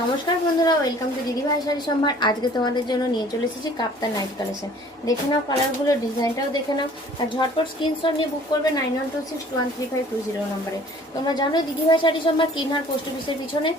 নমস্কার বন্ধুরা, welcome to দিদিভাই শাড়ি সম্ভার। আজকে তোমাদের জন্য নিয়ে চলে এসেছি কাপ্তান নাইট কালেকশন। দেখে নাও কালারগুলো, ডিজাইনটাও দেখে নাও, আর ঝটপট স্ক্রিনশট নিয়ে বুক করবে 9126213520 নম্বরে। তোমরা জানো দিদিভাই শাড়ি সম্ভার কিনহার পোস্ট অফিসের পিছনে।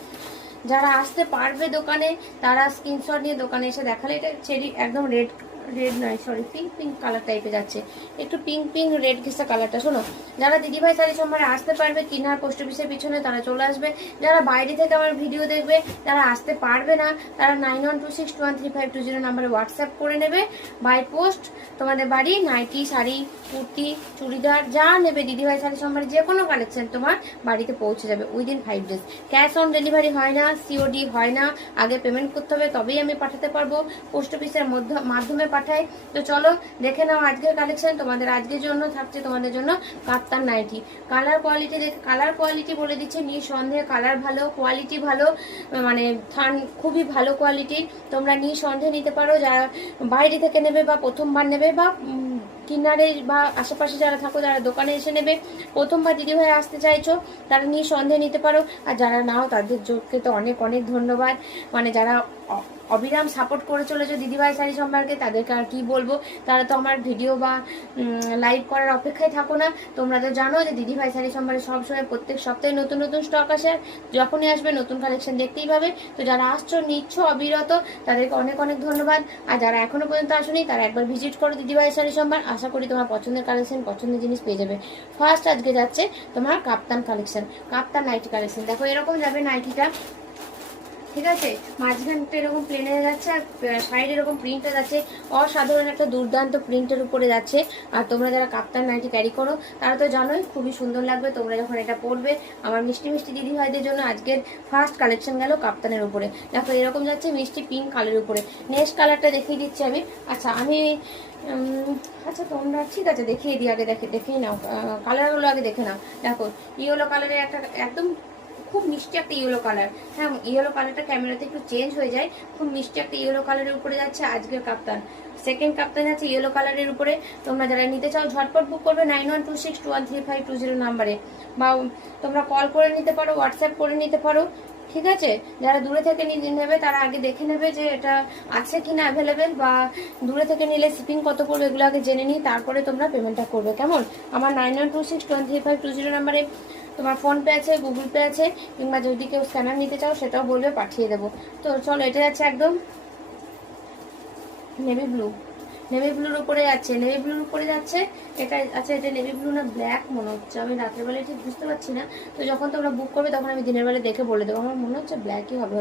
যারা আসতে পারবে দোকানে তারা স্ক্রিনশট নিয়ে দোকানে এসে দেখালে। এটা চেরি একদম রেড রেড নয়, সরি, পিঙ্ক পিঙ্ক কালার টাইপে যাচ্ছে, একটু পিঙ্ক পিঙ্ক রেড ঘেঁষা কালারটা। শোনো, যারা দিদিভাই শাড়ি সম্ভারে আসতে পারবে কিনহার পোস্ট অফিসের পিছনে তারা চলে আসবে। যারা বাইরে থেকে আমার ভিডিও দেখবে, যারা আসতে পারবে না, তারা 9126213520 নাম্বারে হোয়াটসঅ্যাপ করে নেবে বাই পোস্ট। তোমাদের বাড়ি নাইটি, শাড়ি, কুর্তি, চুড়িদার যা নেবে দিদিভাই শাড়ি সম্ভারে যে কোনো কালেকশন তোমার বাড়িতে পৌঁছে যাবে within 5 days. Cash on delivery হয় না, সিওডি হয় না, আগে পেমেন্ট করতে হবে তবেই আমি পাঠাতে পারবো। পোস্ট অফিসের মাধ্যমে পাঠাই। তো চলো দেখে নাও আজকের কালেকশন। তোমাদের আজকের জন্য থাকছে তোমাদের জন্য কাপ্তান নাইটি। কালার কোয়ালিটি বলে দিচ্ছে, নিঃসন্দেহে কালার ভালো, কোয়ালিটি ভালো, মানে থান খুবই ভালো কোয়ালিটি। তোমরা নিঃসন্দেহে নিতে পারো, যারা বাইরে থেকে নেবে বা প্রথমবার নেবে বা কিনারে বা আশেপাশে যারা থাকো, যারা দোকানে এসে নেবে, প্রথমবার দিদিভাই আসতে চাইছো, তারা নিঃসন্দেহে নিতে পারো। আর যারা নাও তাদের যোগকে তো অনেক অনেক ধন্যবাদ। মানে যারা অবিরাম সাপোর্ট করে চলেছো দিদিভাই শাড়ি সম্পর্কে, তাদেরকে আর কি বলবো। তারা তো আমার ভিডিও বা লাইভ করার অপেক্ষায় থাকো না। তোমরা তো জানো যে দিদিভাই শাড়ি সম্পর্কে সবসময় প্রত্যেক সপ্তাহে নতুন নতুন স্টক আসে, যখনই আসবে নতুন কালেকশন দেখতেই পাবে। তো যারা আসছো নিচ্ছ অবিরত, তাদেরকে অনেক অনেক ধন্যবাদ। আর যারা এখনো পর্যন্ত আসেনি তারা একবার ভিজিট করো দিদিভাই শাড়ি সম্ভার। আশা করি তোমার পছন্দের কালেকশন, পছন্দের জিনিস পেয়ে যাবে। ফার্স্ট আজকে যাচ্ছে তোমার কাপ্তান কালেকশন, কাপ্তান নাইটি কালেকশন। দেখো এরকম যাবে নাইটিটা, ঠিক আছে? মাঝখানটা এরকম প্লেনে যাচ্ছে আর সাইড এরকম প্রিন্টটা যাচ্ছে, অসাধারণ একটা দুর্দান্ত প্রিন্টের উপরে যাচ্ছে। আর তোমরা যারা কাপ্তান নাইটি ক্যারি করো তারা তো জানোই খুবই সুন্দর লাগবে তোমরা যখন এটা পরবে। আমার মিষ্টি মিষ্টি দিদি ভাইদের জন্য আজকের ফার্স্ট কালেকশন গেল কাপ্তানের উপরে। দেখো এরকম যাচ্ছে মিষ্টি পিঙ্ক কালারের উপরে। নেক্সট কালারটা দেখিয়ে দিচ্ছি আমি। আচ্ছা তোমরা ঠিক আছে দেখিয়ে দিই, আগে দেখিয়ে নাও কালারগুলো, আগে দেখে নাও। দেখো ইয়েলো কালারের একটা একদম খুব মিষ্টি একটা ইয়েলো কালার। হ্যাঁ, ইয়েলো কালারটা ক্যামেরাতে একটু চেঞ্জ হয়ে যায়। খুব মিষ্টি একটা ইয়েলো কালারের উপরে যাচ্ছে আজকের কাপ্তান। সেকেন্ড কাপ্তান যাচ্ছে ইয়েলো কালারের উপরে। তোমরা যারা নিতে চাও ঝটপট বুক করবে 9126213520 নাম্বারে, বা তোমরা কল করে নিতে পারো, হোয়াটসঅ্যাপ করে নিতে পারো, ঠিক আছে? যারা দূরে থেকে নেবে তারা আগে দেখে নেবে যে এটা আছে কিনা অ্যাভেলেবেল, বা দূরে থেকে নিলে শিপিং কত পড়বে এগুলো আগে জেনে নিই, তারপরে তোমরা পেমেন্টটা করবে, কেমন? আমার 9126213520 নাম্বারে তোমার ফোনপে আছে, গুগল পে আছে, কিংবা যদি কেউ স্ক্যানার নিতে চাও সেটাও বলবে, পাঠিয়ে দেবো। তো চলো এটা যাচ্ছে একদম নেভি ব্লু, নেভি ব্লুর উপরে যাচ্ছে, নেভি ব্লুর উপরে যাচ্ছে। এটা আচ্ছা এটা নেভি ব্লু না ব্ল্যাক মনে হচ্ছে, আমি রাতের বেলায় ঠিক বুঝতে পারছি না। তো যখন তোমরা বুক করবে তখন আমি দিনের বেলা দেখে বলে দেবো, আমার মনে হচ্ছে ব্ল্যাকই হবে।